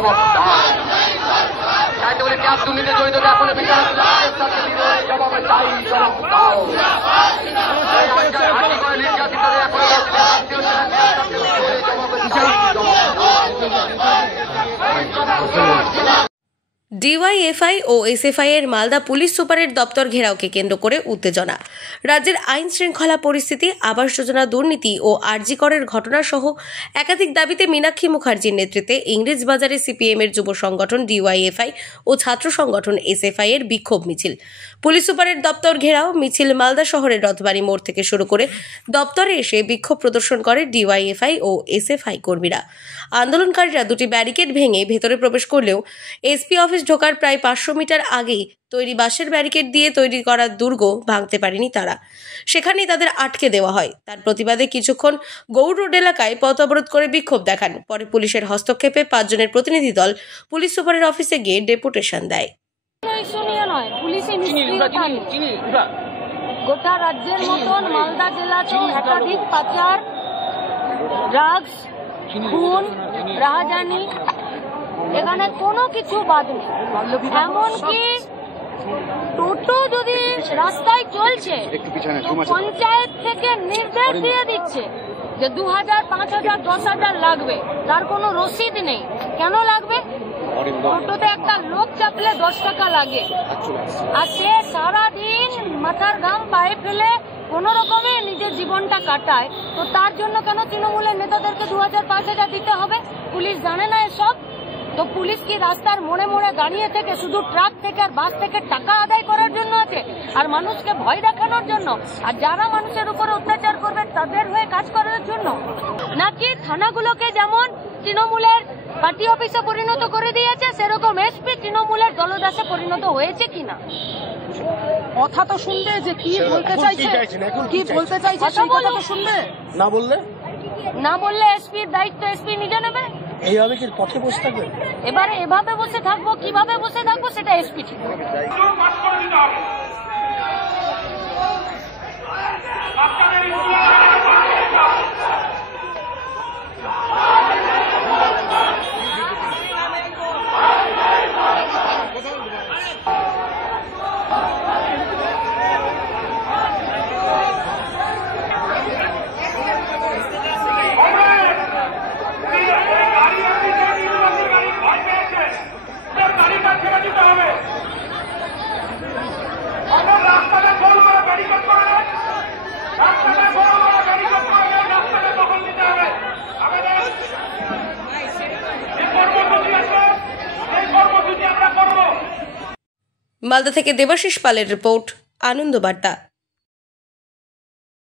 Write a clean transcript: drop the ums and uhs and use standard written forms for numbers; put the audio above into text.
জবাব চাইতে বলে ক্যাব দুর্নীতি জড়িত এখন বিচার জবাব চাই, জবাব দাও। নির্যাতিতদের এখন ডিওয়াইএফআই ও এসএফআই এর মালদা পুলিশ সুপারের দপ্তর ঘেরাওকে কেন্দ্র করে উত্তেজনা। রাজ্যের আইন শৃঙ্খলা পরিস্থিতি, আবাস যোজনা দুর্নীতি ও আরজি করের ঘটনা সহ একাধিক দাবিতে মীনাক্ষী মুখার্জির নেতৃত্বে ইংরেজবাজারে সিপিএম এর যুব সংগঠন ডিওয়াইএফআই ও ছাত্র সংগঠন এসএফআই এর বিক্ষোভ মিছিল। পুলিশ সুপারের দপ্তর ঘেরাও মিছিল মালদা শহরের রথবাড়ি মোড় থেকে শুরু করে দপ্তরে এসে বিক্ষোভ প্রদর্শন করে ডিওয়াইএফআই ও এসএফআই কর্মীরা। আন্দোলনকারীরা দুটি ব্যারিকেড ভেঙে ভেতরে প্রবেশ করলেও এসপি অফিস ঢোকার প্রায় 500 মিটার আগেই তৈরি বাঁশের ব্যারিকেড দিয়ে তৈরি করা দুর্গ ভাঙতে পারেনি তারা। সেখানেই তাদের আটকে দেওয়া হয়। তার প্রতিবাদে কিছুক্ষণ গৌড় রোড এলাকায় পথ অবরোধ করে বিক্ষোভ দেখান। পরে পুলিশের হস্তক্ষেপে 5 জনের প্রতিনিধি দল পুলিশ সুপারের অফিসে গিয়ে ডেপুটেশন দেয়। গোটা রাজ্যের মতন মালদা জেলাতেও একাধিক পাচার, ড্রাগস, খুন, রাহাজানি, এখানে কোনো কিছু বাদ নেই। এমনকি টোটো যদি রাস্তায় চলছে পঞ্চায়েত থেকে নির্দেশ দিয়ে দিচ্ছে যে 2000, 5000, 10,000 লাগবে, তার কোনো রসিদ নেই। কেন লাগবে? টোটোতে একটা লোক চাপলে 10 টাকা লাগে, আর সে সারাদিন মাথার ঘাম পায়ে ফেলে কোন রকমে নিজের জীবনটা কাটায়। তো তার জন্য কেন তৃণমূলের নেতাদেরকে 2000, 5000 দিতে হবে? পুলিশ জানে না এসব? তো পুলিশ কি রাস্তার মোড়ে মোড়ে দাঁড়িয়ে থেকে শুধু ট্রাক থেকে আর বাস থেকে টাকা আদায় করার জন্য আছে, আর মানুষকে ভয় দেখানোর জন্য, আর যারা মানুষের উপরে অত্যাচার করবে তাদের হয়ে কাজ করার জন্য? নাকি থানাগুলোকে যেমন তৃণমূলের পার্টি অফিসে পরিণত করে দিয়েছে, সেরকম এসপি তৃণমূলের দলদাসে পরিণত হয়েছে কিনা? কথা তো শুনবে যে কি বলতে চাইছে, কি বলতে চাইছে সেই কথা তো শুনবে। না বললে এসপির দায়িত্ব এসপি নিজে নেবে। এইভাবে কি পথে বসে থাকবে? এবারে এভাবে বসে থাকবো, কিভাবে বসে থাকবো সেটা এসপি ঠিক করবে। মালদা থেকে দেবাশিস পালের রিপোর্ট, আনন্দ বার্তা।